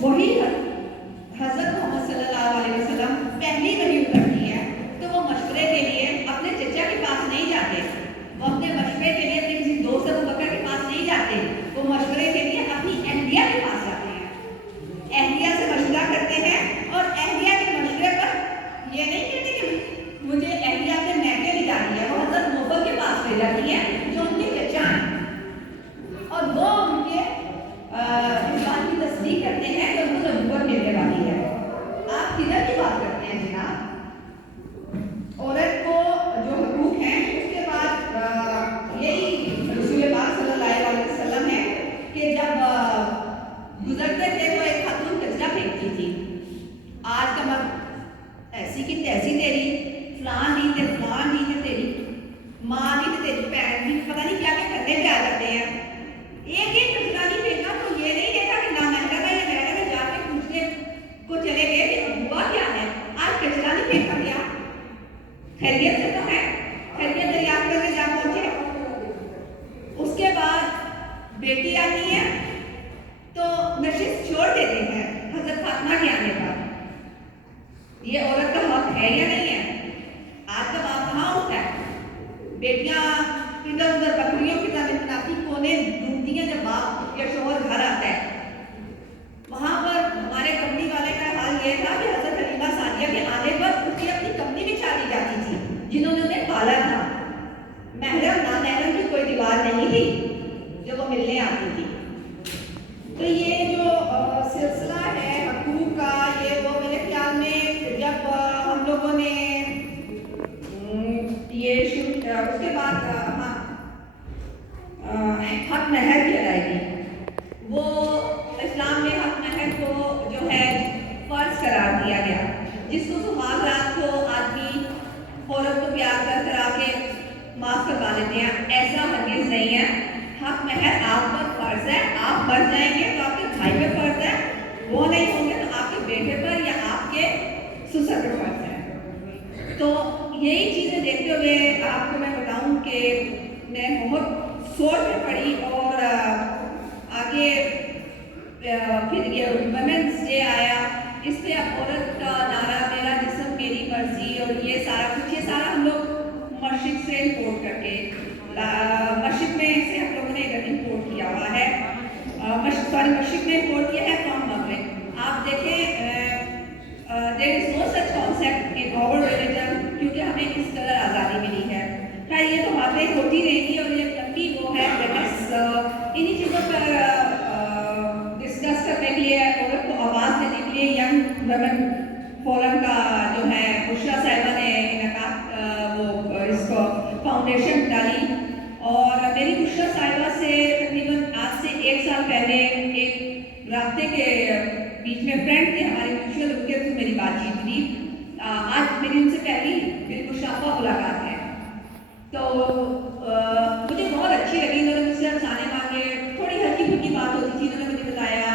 वही हज़रत मोहम्मद सल्लल्लाहु अलैहि वसल्लम पहली वही उतरती है तो वो मशवरे के लिए अपने चचा के पास नहीं जाते, वो अपने मशवरे के लिए अपने किसी दोस्त अबू बकर के पास नहीं जाते, वो मशवरे के लिए अपनी अहलिया के पास जाते हैं, अहलिया से मशवरा करते हैं। और अहलिया के मशवरे पर ये नहीं कहते कि मुझे अहलिया से मैके ले जा रही है, वो हज़रत नौफल के पास ले जाती है जो उनके चचा हैं, और वो उनके इस बात की तस्दीक करते हैं कि उनको नबूवत मिलने वाली है। आप किधर की बात करते हैं जनाब? औरत को जो हुकूक हैं उसके बाद यही रसूल पाक सल्लल्लाहु अलैहि वसल्लम है कि जब गुजरते थे तो एक खातून कचरा फेंकती थी, आज का मत ऐसी की तैसी तेरी, फलां नहीं थे फलां नहीं थे तेरी माँ नहीं थे तेरी भैन नहीं, पता नहीं क्या क्या करने पे आ जाते हैं। एक एक कचरा नहीं फेंका तो ये नहीं देखा कि ना महरम है या महरम है, जाके पूछने को चले गए कि हुआ क्या है, आज कचरा नहीं फेंका गया, खैरियत से तो है, खैरियत दरियाफ्त करके जा पहुंचे। उसके बाद बेटी आती है तो नशिस्त छोड़ देते हैं हजरत फातिमा के आने पर। ये औरत का हक है या नहीं है? आज का बाप कहाँ उठता है? बेटियां इधर उधर बकरियों की तरह बनाती कोने ढूंढती हैं, जब बाप या शोहर घर आता है। वहां पर हमारे कंपनी वाले का हाल ये था कि हजरत हलीमा सादिया के आने पर उसकी अपनी कंपनी बिछा दी जाती थी जिन्होंने उन्हें पाला था। महरम ना महरम की कोई दीवार नहीं थी जब वो मिलने आती थी। तो ये जो सिलसिला है हकूक का, ये वो मेरे ख्याल में जब हम लोगों ने ये उसके बाद हक महर की अदायगी, वो इस्लाम में हक महर को जो है फर्ज करार दिया गया, जिसको सुहाग रात को आदमी औरत को प्यार कर आके माफ करवा लेते हैं, ऐसा हरगिज़ नहीं है। हक महर आप पर फर्ज है, आप मर जाएंगे तो आपके भाई पे फर्ज है, वो नहीं होंगे तो आपके बेटे पर या आपके ससुर पे फर्ज है। तो यही चीज़ें देखते हुए आपको मैं बताऊं कि मैं बहुत सोच में पड़ी और आगे फिर ये वुमेन्स डे आया, इस पर औरत का नारा मेरा जिस्म मेरी मर्जी और ये सारा कुछ, ये सारा हम लोग मस्जिद से इम्पोर्ट करके मस्जिद में से हम लोगों ने इम्पोर्ट किया हुआ है, मस्जिद में इम्पोर्ट किया है फ्रॉम मगरिब। आप देखें there is no such concept in our religion, क्योंकि हमें इस कदर आज़ादी मिली है। खैर ये तो बातें होती रहेंगी और ये लंबी वो है इन्हीं चीज़ों पर डिस्कस करने के लिए, औरत को आवाज़ देने के लिए यंग वुमेन फोरम का जो है बुशरा साहिबा ने वो इसको फाउंडेशन डाली। और मेरी बुशरा साहिबा से तकरीबन आज से 1 साल पहले एक रास्ते के बीच में फ्रेंड थे हमारे म्यूचुअल, उनके थ्रू मेरी बातचीत हुई। आज मेरी उनसे पहली बिल्कुल शाफा मुलाकात है। तो मुझे बहुत अच्छी लगी, उन्होंने मुझसे अफसाने मांगे, थोड़ी हल्की फुल्की बात होती थी। उन्होंने मुझे बताया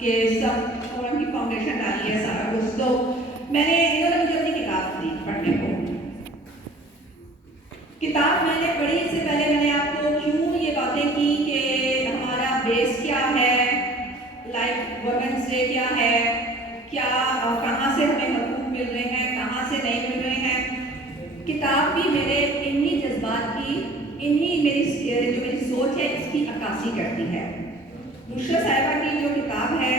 कि सब फोरम की फाउंडेशन डाली है सारा कुछ। तो इन्होंने मुझे अपनी किताब दी पढ़ने को। किताब मैंने पढ़ी, इससे पहले मैंने आपको क्यों ये बातें की कि हमारा बेस क्या है, लाइक वुमेन्स डे क्या है, क्या कहाँ से हमें हकूक मिल रहे हैं, कहाँ से नहीं मिल रहे हैं। किताब भी मेरे इन्हीं जज्बात की, इन्हीं मेरी जो मेरी सोच है इसकी अक्कासी करती है। बुशरा साहिबा की जो किताब है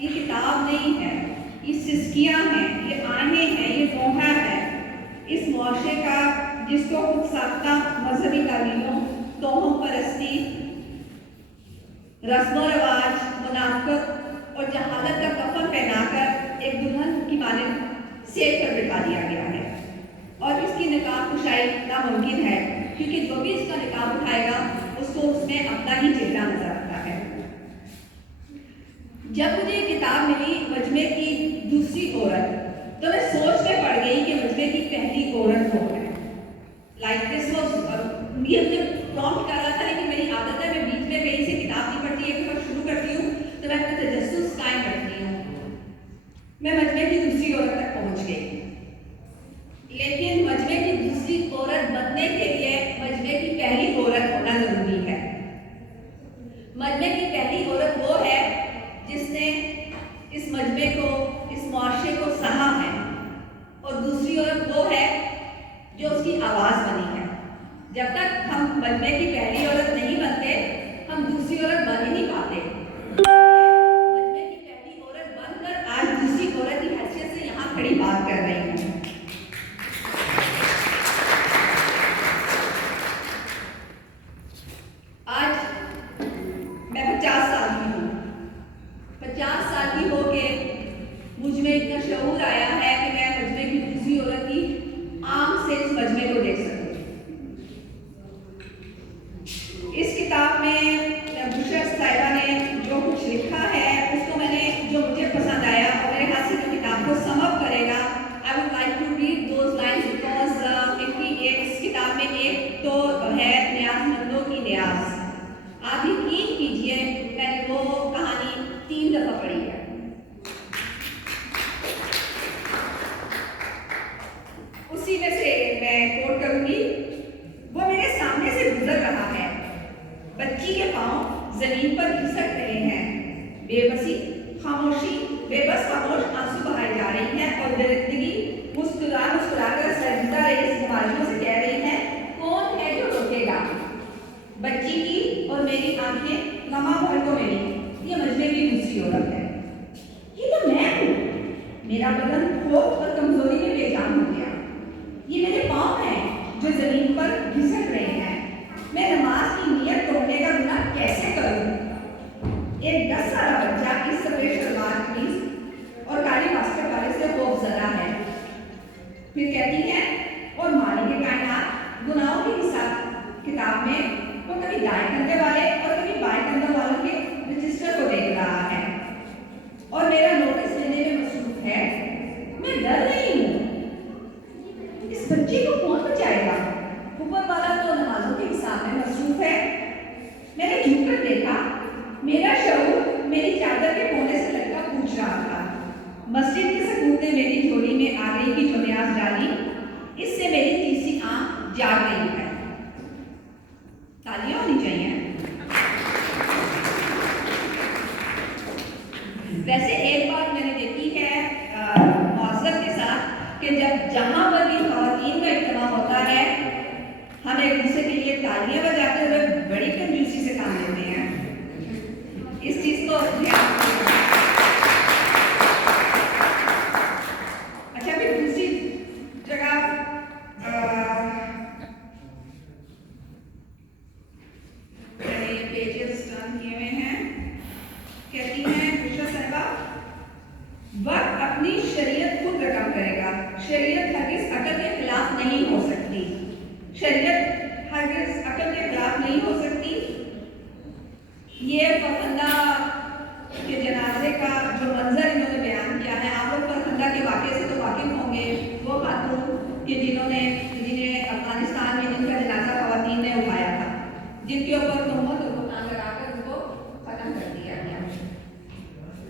ये किताब नहीं है, ये सिस्कियाँ हैं, ये आहें हैं, ये दोहा है इस मुआशरे का जिसको खुद साख्ता मजहबी तालीमों, तोहम परस्ती, रस्म रवाज, मुनाफकत और जहालत का कफन पहनाकर एक दुल्हन की मानिंद सेक कर बिठा दिया गया है। और इसकी निकाब कुशाई नामुमकिन है, क्योंकि जो भी इसका निकाब उठाएगा उसको उसमें अपना ही चेहरा नजर आता है। जब मुझे ये किताब मिली मजमे की दूसरी औरत, तो मैं सोच में पड़ गई कि मजमे की पहली औरत कौन है। लाइक दिस वाज ये मुझे प्रॉम्प्ट कर रहा था, लेकिन मेरी आदत है मैं बीच में कहीं से किताब नहीं पढ़ती, एक बार शुरू करती हूँ तो मैं अपना तजस्सुस कायम रखती हूँ। मैं मजमे की दूसरी औरत तक पहुँच गई, लेकिन मजमे की दूसरी औरत बनने के लिए मजमे की पहली औरत होना जरूरी है। मजमे की पहली औरत वो है जिसने मजमे को, इस मुआशरे को सहा है, और दूसरी औरत वो है जो उसकी आवाज़ बनी है। जब तक हम मजमे की पहली औरत नहीं बनते, हम दूसरी औरत बन ही नहीं पाते। मजमे की पहली औरत बनकर आज दूसरी औरत की हैसियत से यहाँ खड़ी बात कर रही हूँ। आज मैं 50 साल की हूँ। 50 साल की होके मुझ में इतना शऊर आया है कि मैं मजमे की दूसरी औरत की आंख से इस मजमे को देख सकूँ। इस किताब में बुशरा साहिबा ने जो कुछ लिखा है उसको मैंने, जो मुझे पसंद आया और मेरे हाथ से जो किताब को सम अप करेगा, I would like to read those lines because इस किताब में एक तो है न्याज़मंदों की न्याज। आप यकीन कीजिए मैंने वो कहानी 3 दफ़ा पढ़ी है। उसी में से मैं कोट करूंगी। वो मेरे सामने से गुजर रहा है, बच्ची के पांव जमीन पर घिसक रहे हैं, बेबसी, खामोशी, बेबस खामोश आंसू बहाए जा रही है और जिंदगी मुस्कुरा मुस्कुरा कर सर्जिदा रेस गुमारियों से कह रही है, कौन है जो रोकेगा। बच्ची की और मेरी आंखें लम्हा भर को मेरी, ये मजमे की दूसरी औरत है। ये तो मैं हूँ। मेरा बदन खौफ और कमजोरी में बेजान हो गया। ये मेरे पाँव हैं जो जमीन पर घिसक रहे हैं। मैं नमाज की नियत तोड़ने का गुनाह कैसे करूँ। एक 10 साल बच्चा इस सफेद सलवार कमीज और काली बास्केट वाले से खौफजदा है। फिर कहती है, और मालिक कायनात गुनाहों के हिसाब किताब में वो कभी दाएं कंधे वाले और कभी बाएं कंधे वालों के रजिस्टर को देख रहा है और मेरा नोटिस लेने में मसरूफ है। मैं डर रही हूँ, इस बच्चे को कौन बचाएगा। ऊपर वाला तो नमाजों के हिसाब में मसरूफ है। मैंने झुककर देखा, मेरा शऊर मेरी चादर के कोने से लड़का पूछ रहा था। मस्जिद के सकूत ने मेरी झोली में आगे की जो न्याज डाली, इससे मेरी तीसरी आंख जाग गई है। तालियां होनी चाहिए। वैसे एक बात मैंने देखी है मौसम के साथ कि जब जहां पर भी खवातीन का इज्तिमा होता है, हम एक दूसरे के लिए तालियां बजाते हुए बड़ी कंजूसी से काम लेते हैं। इस चीज को ध्यान रखिएगा। अच्छा, फिर दूसरी जगह पेजेस टर्न किए हुए हैं। कहती हैं बुशरा साहिबा, वक्त अपनी शरीयत खुद रकम करेगा। शरीयत हरगिज़ अकल के खिलाफ नहीं हो सकती। शरीयत हरगिज़ अकल के खिलाफ नहीं हो सकती। ये फरखंदा के जनाजे का जो मंजर इन्होंने बयान किया है, आप लोग फरखंदा के वाक़े से तो वाकिफ होंगे। वो खातून कि जिन्हें अफगानिस्तान में जिनका जनाजा खवातीन ने उठाया था, जिनके ऊपर तोहमत और बुहतान लगाकर उनको खत्म कर दिया गया।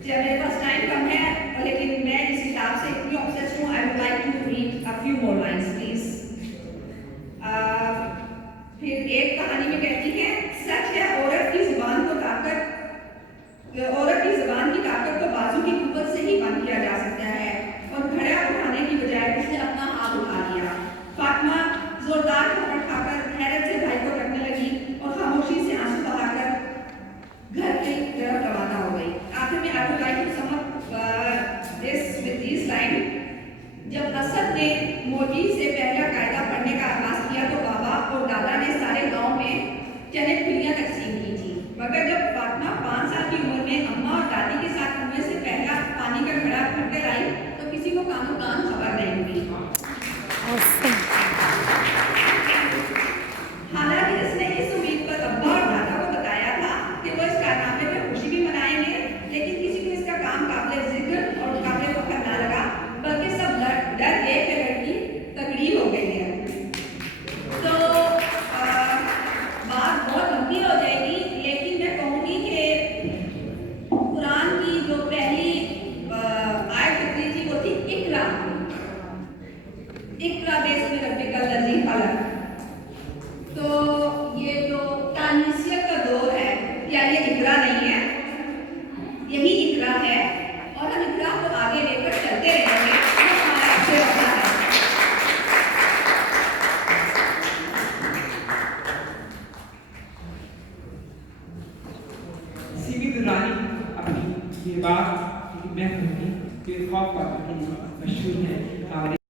जब मेरे पास टाइम कम है, लेकिन मैं इस किताब से इतनी ऑब्सेस्ड हूँ, I would like to read a few more lines please. फिर एक कहानी में कहती है, सच है औरत की जुबान की ताकत को बाजू की कुव्वत से ही बंद किया जा सकता है, और घड़ा उठाने की बजाय उसने अपना हाथ उठा लिया। फातिमा जोरदार खपट खाकर हैरत से भाई को रखने लगी और खामोशी से आंसू बहाकर घर की तरफ रवाना हो गई। आखिर में I would like to sum up this with this line. जब असद ने मोदी से पहला कायदा पढ़ने का आगाज किया तो बाबा और दादा ने सारे गांव में चने फिरियां तकसीम की थी, मगर जब फातिमा 5 साल की उम्र में अम्मा इसके बाद मैं कहूँगी कि खौफ का मशहूर है हमारे